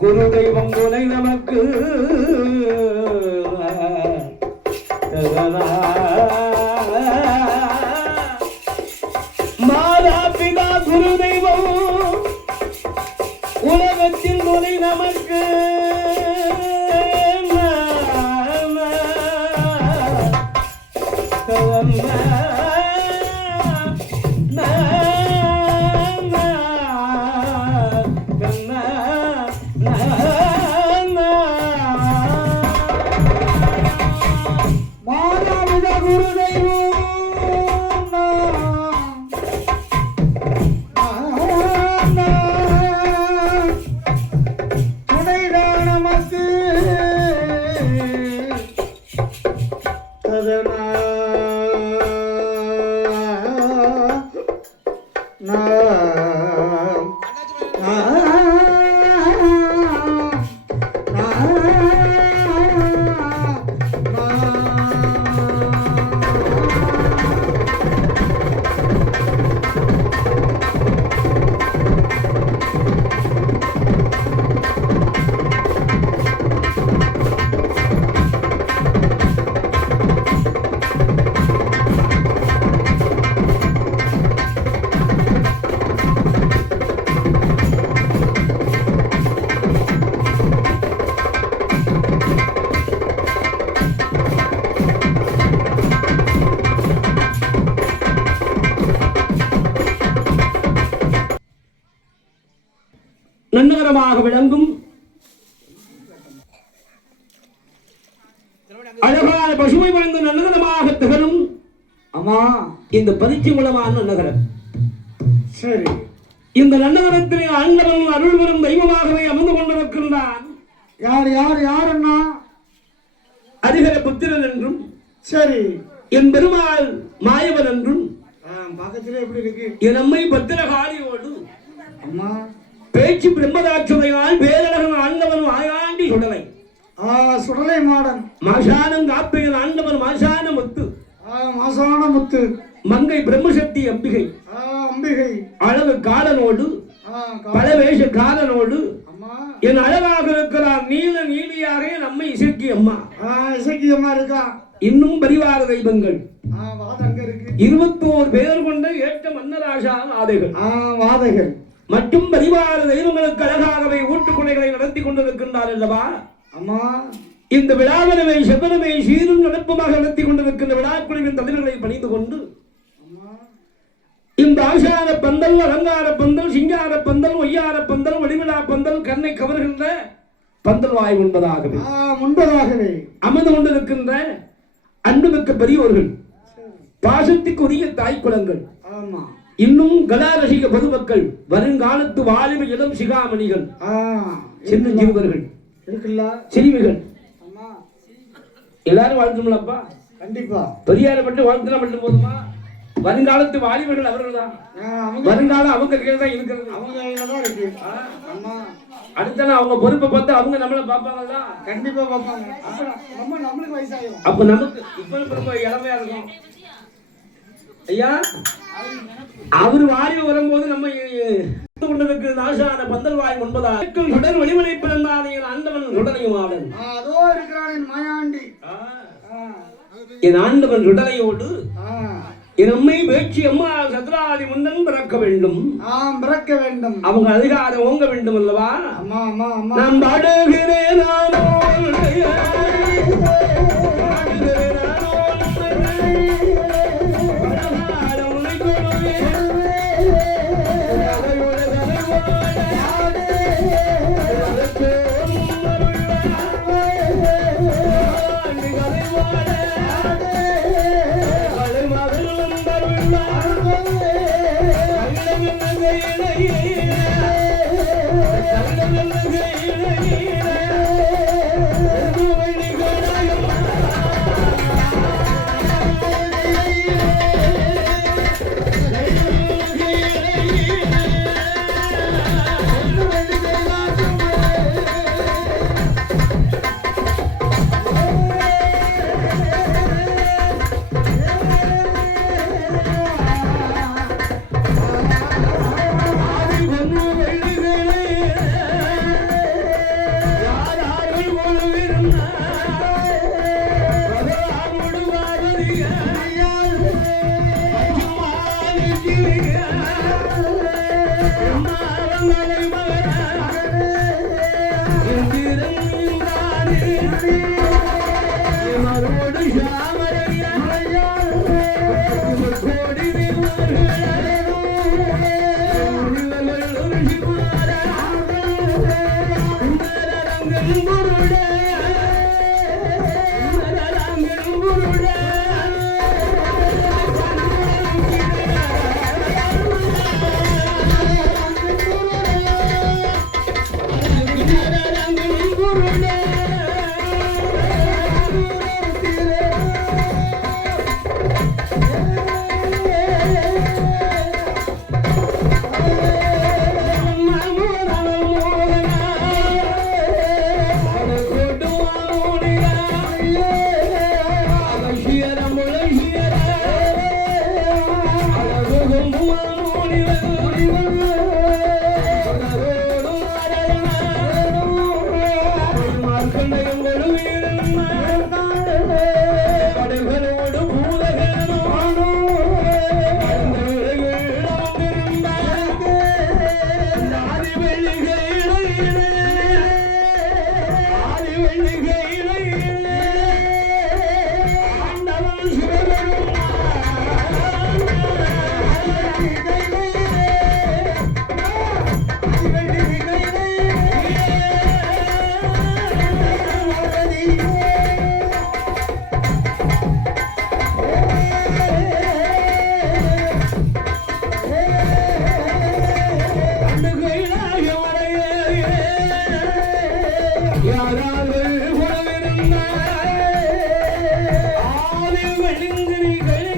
குரு தெய்வம் துணை நமக்கு மாதா பிதா குரு தெய்வம் உலகத்தின் துணை நமக்கு நன்னகரமாக விளங்கும் அழகான பசுமை வாய்ந்த நன்னகரமாக திகழும் அம்மா இந்த பதிச்சுங்குளமான நன்னகரம். சரி, இந்த நன்னகரத்திலே ஆண்டவன் அருள் பெறும் தெய்வமாகவே அமர்ந்து கொண்டிருக்கின்றான். யார் யார் யார் அண்ணா? ஹரிஹர புத்திரன் என்றும், சரி, என் பெருமாள் மாயவன் என்றும், பக்கத்திலே எப்படி இருக்கு? என் அம்மை பத்திரகாளியோடு அம்மா பேச்சு பிரம்மதாட்சதையால் பேரழகன் ஆண்டவன் ஆயாண்டி சுடலை சுடலை மாடன் மாசானம் காப்பையன் ஆண்டவன் மாசான முத்து மாசான முத்து மங்கை பிரம்மசக்தி அம்பிகை அம்பிகை அழகு காலனோடு பலவேஷ காலனோடு என் அழகாக இருக்கிறார் நீல நீலியாக என் அம்மை இசைக்கு அம்மா. இசைக்கு அம்மா இருக்கா. இன்னும் பரிவார தெய்வங்கள் அங்க இருக்கு. 21 பேர் கொண்ட ஏற்ற மன்னராசா வாதைகள் வாதைகள் மற்றும் பரிவார தெய்வங்களுக்கு அழகாகவே ஊட்டுக்குலைகளை நடத்தி கொண்டிருக்கின்றார் அல்லவா அம்மா. இந்த விழாவினவை செவ்வனவை சீரும் நடப்புமாக நடத்தி கொண்டிருக்கின்ற விழாக்குழுவின் ததிர்களை பணிந்து கொண்டு இந்த ஆசார பந்தல், அலங்கார பந்தல், சிங்கார பந்தல், ஒய்யார பந்தல், வடிவிழா பந்தல், கண்ணை கவர்கின்ற பந்தல் வாய் முன்பதாகவே அமர்ந்து கொண்டிருக்கின்ற அன்புமிக்க பெரியோர்கள், பாசத்துக்குரிய தாய் குலங்கள், இன்னும் கலாரசிக பொதுமக்கள், வருங்காலத்து வாலிப இளம் சிகாமணிகள், சின்ன ஜீவர்கள், சிறுமிகள் எல்லாரும் வாழ்த்துங்களப்பா. கண்டிப்பா பெரியாரை மட்டும் வாழ்த்துனா மட்டும் போதுமா? வருங்காலத்து வாலிபர்கள் அவர்கள் தான். வருங்காலம் அவங்க கீழே தான் இருக்கிறது. அடுத்த அவங்க பொறுப்பை பார்த்து அவங்க நம்மள பாப்பாங்களா? கண்டிப்பா பாப்பாங்க. நம்மளுக்கு வயசாகும். அப்ப நமக்கு இப்ப இளமையா இருக்கும் ஐயா. அவர் வாரி வரும்போது நம்ம கொண்டிருக்கிற நாசான பந்தல் வாய் என்பதால் உடல் வெளிவலை பிறந்தான் ஆண்டவன் உடலையும் ஆடன் அதோ இருக்கிறான் என் மாயாண்டி. என் ஆண்டவன் உடலையோடு என் அம்மை வேட்சி அம்மா சத்ராதி முந்தன் பிறக்க வேண்டும். பிறக்க வேண்டும். அவங்க அதிகாரம் ஓங்க வேண்டும் அல்லவா? அம்மா அம்மா அம்மா. நான் பாடுகிறேன் நானோ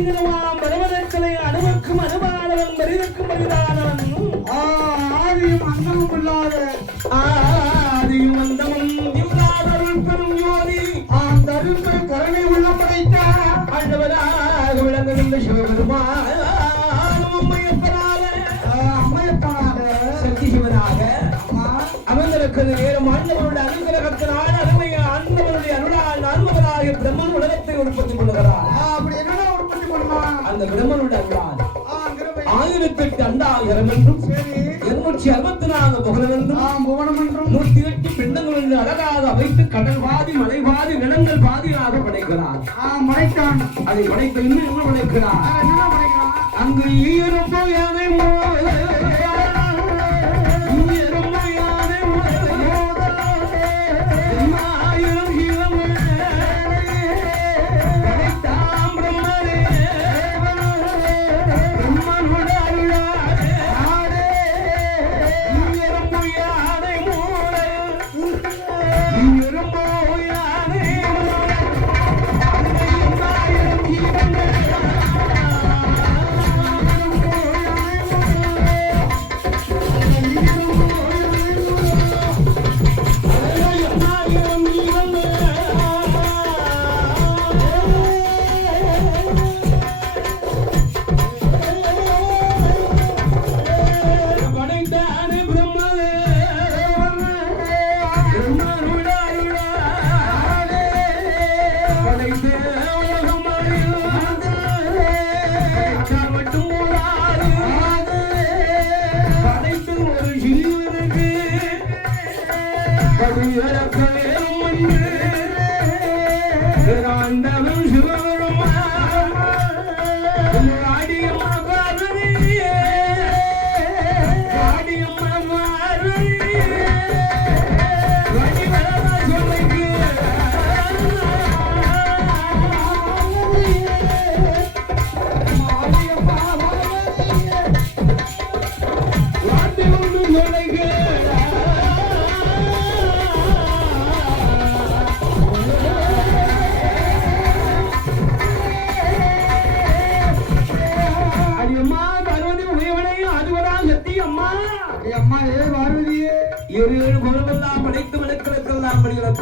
திருவாம் பரவதற்களை அணுவுக்கும் அணுவானவன் மரிதற்கும் மரிதானவன் ஆதியும் அந்தமும் இல்லாத ஆதியும் அந்தமும் இல்லாதவன் பெரும் யோதி அந்த அருள்பெரும் கருணை உள்ள படைத்த ஆண்டவராக விளங்குகின்ற சிவபெருமான் அம்மையப்பனாக சக்தி சிவனாக அம்மா அமர்ந்திருக்கிறது நேரம் ஆண்டவருடைய அனுகிரகத்தினால் அருமைய ஆண்டவருடைய அருளால் நான்மகனாகிய பிரம்மன் உலகத்தை உற்பத்தி பண்ணுகிறார் அப்படி என்னடா உற்பத்தி பண்ணலாம் அந்த பிரம்மனுடைய அருளால் கிருபை 1008 அண்டாகரம் என்றும் சரி 264 புகழ் என்றும் புவனம் என்றும் 108 பிண்டங்கள் என்று அழகாக வைத்து கடல் பாதி மலை பாதி நிலங்கள் பாதியாக படைக்கிறார் மறைத்தான் அதை படைத்த இன்னும் என்ன படைக்கிறார் என்ன மறைக்கிறான் அங்கு ஈரம்போ யானை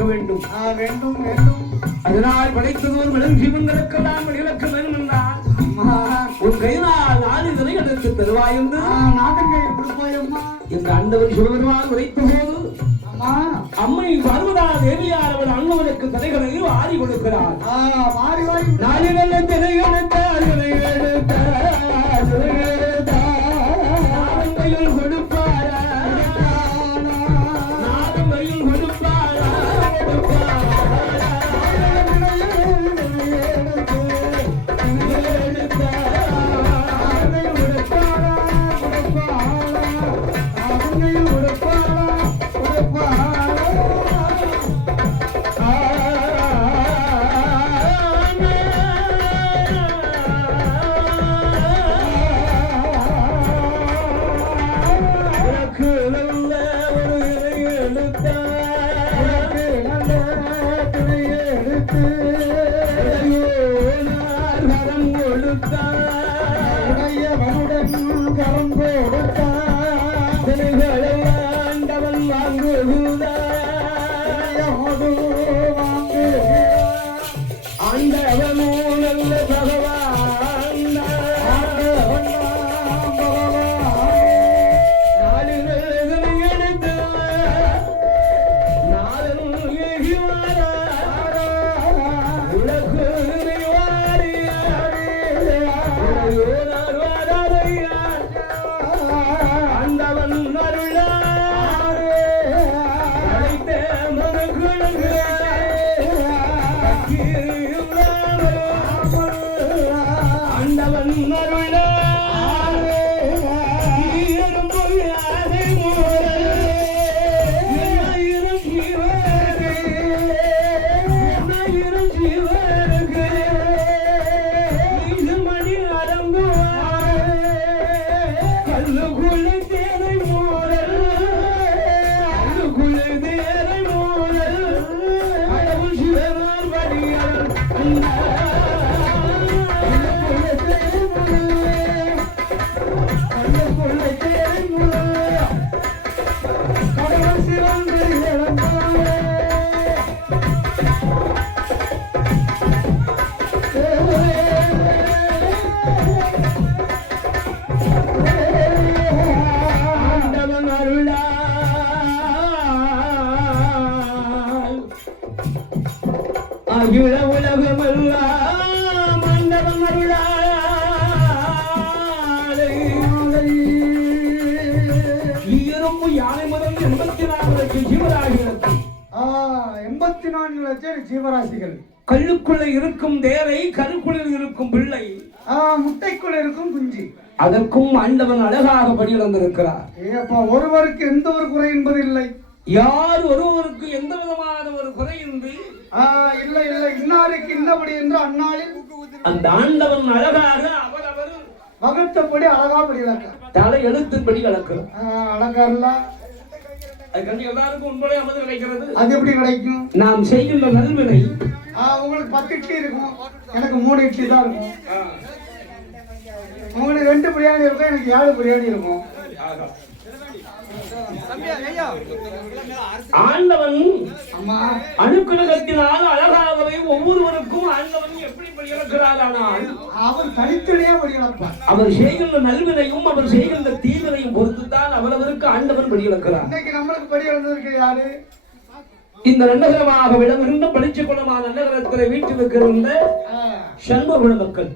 வேண்டும் வேண்டும் வேண்டும் அதனால் படைத்ததோர் விலங்கு ஜீவன்களுக்கெல்லாம் இழக்க வேண்டும் என்றால் உன் கையினால் நாடு இதனை எடுத்து தருவாய் என்று நாட்டங்கை கொடுப்பாயம்மா இந்த அண்டவர் சிவபெருமான் உரைத்த போது அம்மை பார்வதா தேவியானவள் அண்ணவனுக்கு கதைகளை ஆடி கொடுக்கிறார் நாளில் திரையெடுத்தார் கொடுப்பாரா நாடுமையில் கொடுப்பாரா அகில உலகமெல்லாம் ஆண்டவன் அருளாலே இரும்பு யானை முதல் 84 லட்சம் ஜீவராசிகள் 84 லட்சம் ஜீவராசிகள். கல்லுக்குள்ள இருக்கும் தேரை, கருக்குள்ளில் இருக்கும் பிள்ளை, முட்டைக்குள்ள இருக்கும் குஞ்சு, அதற்கும் ஆண்டவன் அழகாக படியிழந்திருக்கிறார். ஒருவருக்கு எந்த ஒரு குறை என்பது இல்லை. யார் ஒருவருக்கு எந்த விதமான ஒரு குறை என்று இல்லை இல்லை, இன்னாருக்கு இன்னபடி என்று அந்நாளில் அந்த ஆண்டவன் அழகாக அவரவர் வகுத்தபடி அழகா படி தலை எழுத்தின்படி கலக்கிறார். அழகாருல அதுக்காண்டி எல்லாருக்கும் உண்மையிலே அமது கிடைக்கிறது. அது எப்படி கிடைக்கும்? நாம் செய்கின்ற நல்வினை. உங்களுக்கு 10 இட்லி இருக்கும், எனக்கு 3 இட்லி தான் இருக்கும். உங்களுக்கு 2 பிரியாணி இருக்கும், எனக்கு 7 பிரியாணி இருக்கும். ஆண்டவன் அம்மா அனுக்கிரகத்தினால் அழகாகவே ஒவ்வொருவருக்கும் ஆண்டவன் எப்படி படிக்கிறார். ஆனால் அவர் தனித்தனியா படிக்கிறார். அவர் செய்கின்ற நல்வினையும் அவர் செய்கின்ற தீவினையும் பொறுத்துத்தான் அவரவருக்கு ஆண்டவன் படிக்கிறார். இன்னைக்கு நம்மளுக்கு படி எழுந்திருக்கு யாரு? இந்த நன்னகரமாக விளங்குகின்ற பளிச்சு குளமான நன்னகரத்தில் வீட்டில் இருக்கிற சண்முக மக்கள்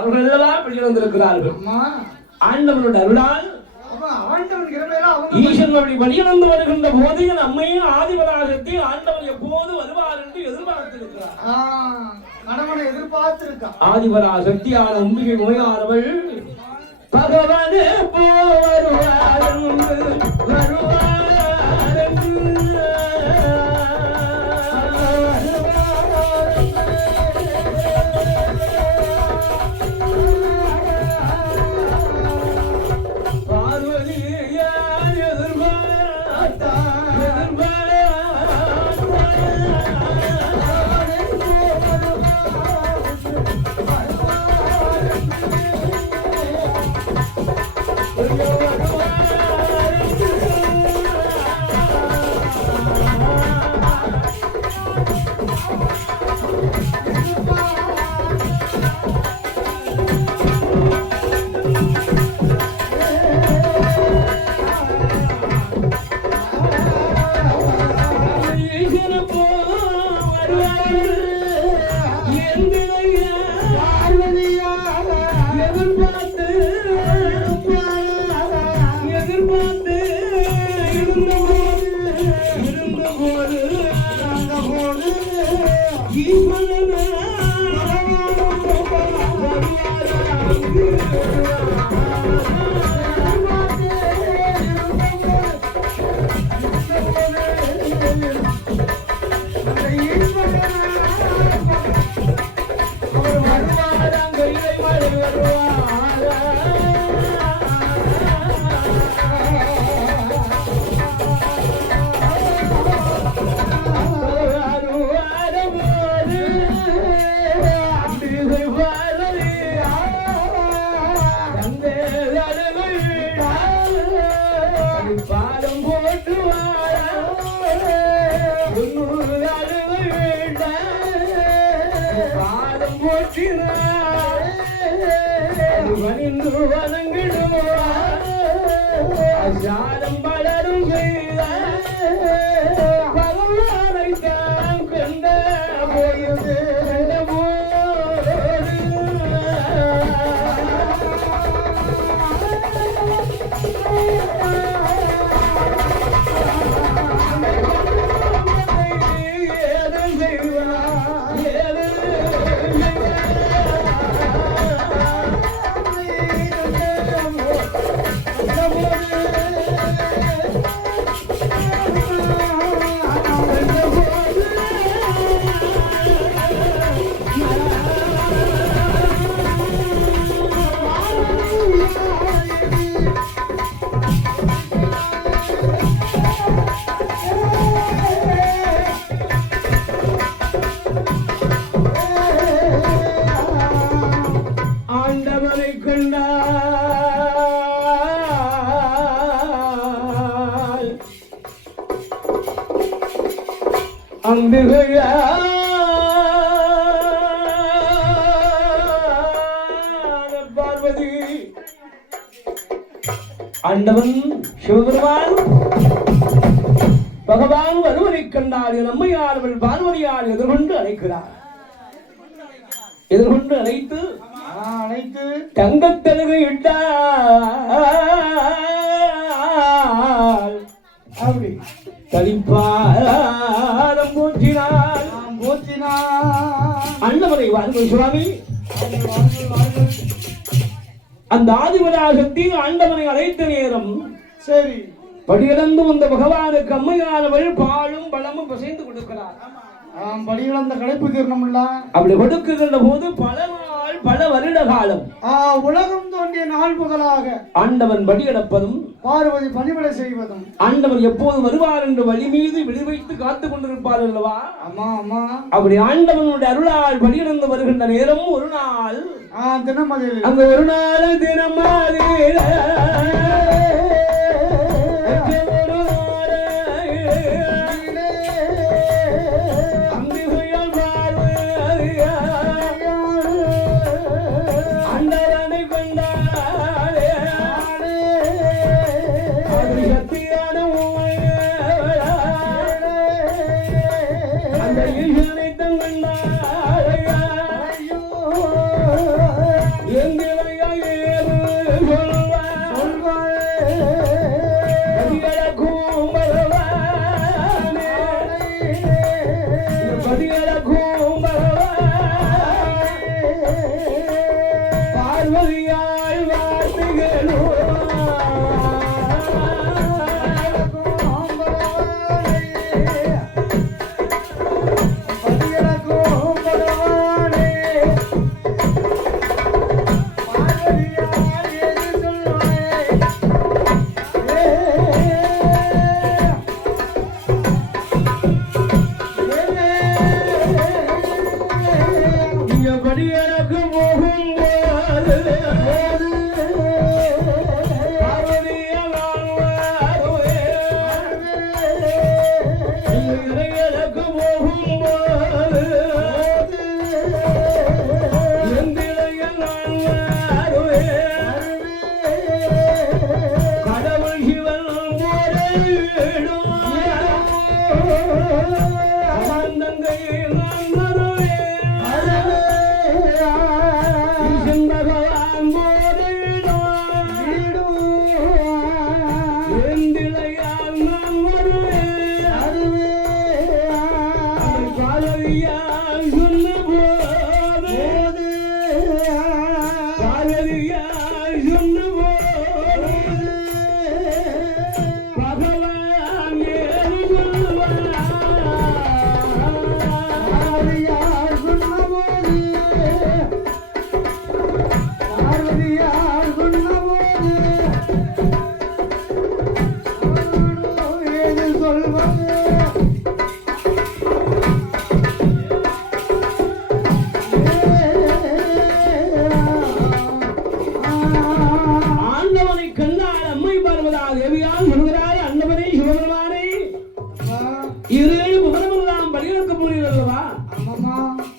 அவர்கள் எல்லாம் படிக்கிறார்கள். ஆண்டவனுடைய அருளால் ஈசன் அப்படி வழியிழந்து வருகின்ற போது நம்மையும் ஆதிபராசத்தை ஆண்டவன் எப்போது வருவார் என்று எதிர்பார்த்திருக்கிறார். ஆதிபராசக்தியான அம்பிகை நோயானவள் பகவானே போ வருவார் வருவார். பார்வதி ஆண்டவன் சிவபெருமான் பகவான் வருவதை கண்டால் நம்மையார் அவள் பார்வதியார் எதிர்கொண்டு அழைக்கிறார். எதிர்கொண்டு அழைத்து தங்கத்தழுகை இட்டால் அப்படி தளிப்பாரம் போற்றினார். அண்ணவரை வாழ்வு சுவாமி அந்த ஆதிவராசக்தி ஆண்டவனை அழைத்த நேரம் சரி படியிழந்து வந்த பகவானுக்கு அம்மையானவள் பாலும் பழமும் பசைந்து கொடுக்கிறார். படியிழந்த களைப்பு தீர்ணம்ல அப்படி கொடுக்குகின்ற போது பல நாள் பல வருட காலம் உலகம் தோன்றிய நாள் முதலாக ஆண்டவன் படியெடுப்பதும் பார்வதி பணிவிடை செய்வதும் ஆண்டவன் எப்போது வருவார் என்று வழி மீது விழி வைத்து காத்துக் கொண்டிருப்பார் அல்லவா. ஆமா ஆமா அப்படி ஆண்டவனுடைய அருளால் படியிழந்து வருகின்ற நேரம் ஒரு நாள் தினமதில் அங்க ஒரு நாள் தினமதில்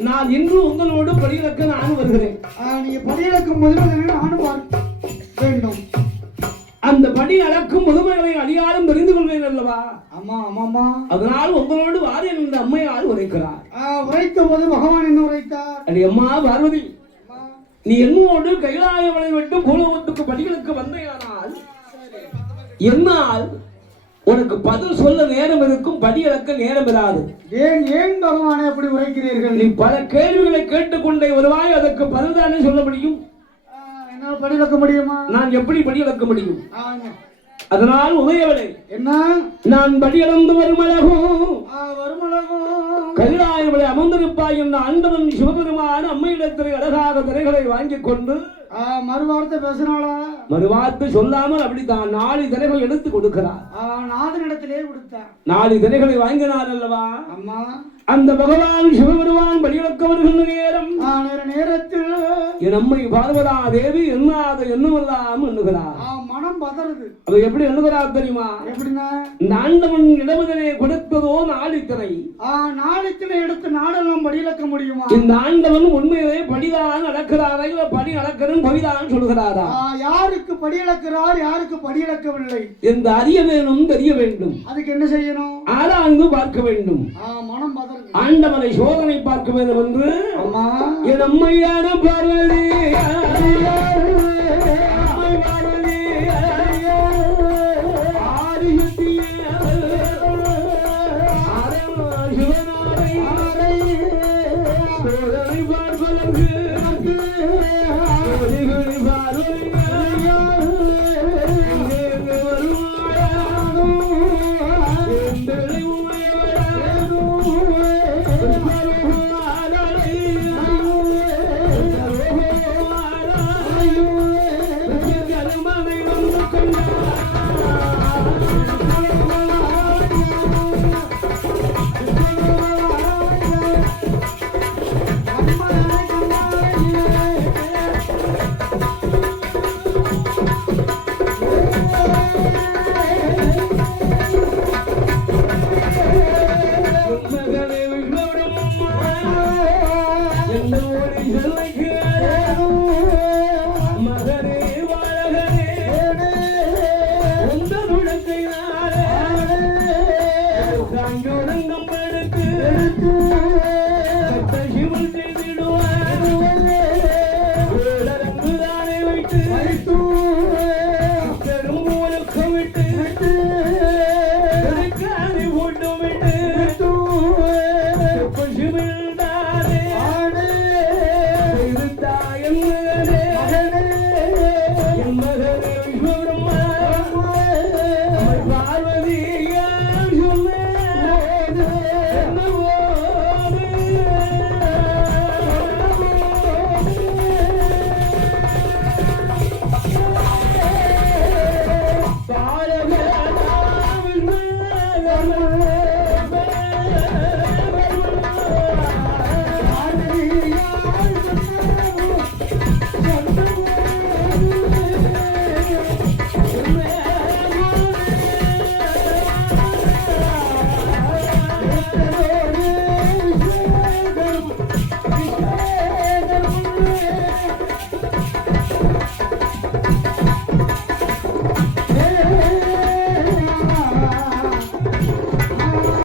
நான் இன்று உங்களோடு படியிறக்க நான் வருகிறேன். நீங்க படியிறக்கும் போது நானும் வேண்டும். அந்த படி அளக்கும் முதுமையை அடியாலும் தெரிந்து கொள்வேன் அல்லவா. ஆமா ஆமாமா. அதனால் உங்களோடு வாரேன் என்று அம்மையார் உரைக்கிறார். உரைத்த போது பகவான் என்ன உரைத்தார்? அடி அம்மா பார்வதி, நீ என்னோடு கைலாயவளை விட்டு பூலோகத்துக்கு படிகளுக்கு வந்தேயானால் என்னால் உனக்கு பதில் சொல்ல நேரம் இருக்கும், படி இறக்க நேரம் இராது. ஏன் ஏன் பகவானை அப்படி உரைக்கிறீர்கள்? நீ பல கேள்விகளை கேட்டுக்கொண்டே வருவாய், அதற்கு பதில் தானே சொல்ல முடியும். என்னால் படி இழக்க முடியுமா? நான் எப்படி படி இழக்க முடியும்? அதனால் உமையவளே, என்ன நான் படியிழந்து வருமளகும் கைலாய இவளை அமர்ந்திருப்பாய் என்ற ஆண்டவன் சிவபெருமான அம்மையிடத்தில் அழகாக திரைகளை வாங்கிக் கொண்டு மறுவார்த்தை பேசினாளா? மறுவார்த்தை சொல்லாமல் அப்படித்தான் 4 திரைகள் எடுத்து கொடுக்கிறார். நாதனிடத்திலே கொடுத்தார். 4 திரைகளை வாங்கினார் அல்லவா. அம்மா, அந்த பகவான் சிவபெருமான் படியிழக்க வருகின்ற நேரம் நேரத்தில் என் அம்மை பார்வதா தேவி எண்ணாத எண்ணுமெல்லாம் எண்ணுகிறார். மனம் பதறுது. அது எப்படி எண்ணுகிறார் தெரியுமா? எப்படின்னா, இந்த ஆண்டவன் இடமுதலே கொடுத்ததோ நாளித்திரை. நாளித்திரை எடுத்து நாடெல்லாம் படியிலக்க முடியுமா? இந்த ஆண்டவன் உண்மையிலே படிதான் நடக்கிறாரா இல்ல படி நடக்கிறன்னு பொய்தான் சொல்கிறாரா? யாருக்கு படியிலக்கிறார், யாருக்கு படியிலக்கவில்லை இந்த அறிய வேணும், தெரிய வேண்டும். அதுக்கு என்ன செய்யணும்? ஆராய்ந்து பார்க்க வேண்டும். மனம் பதறுது. ஆண்டவனை சோதனை பார்க்க வேண்டும் என்று என் அம்மையான பார்வதி விட்டு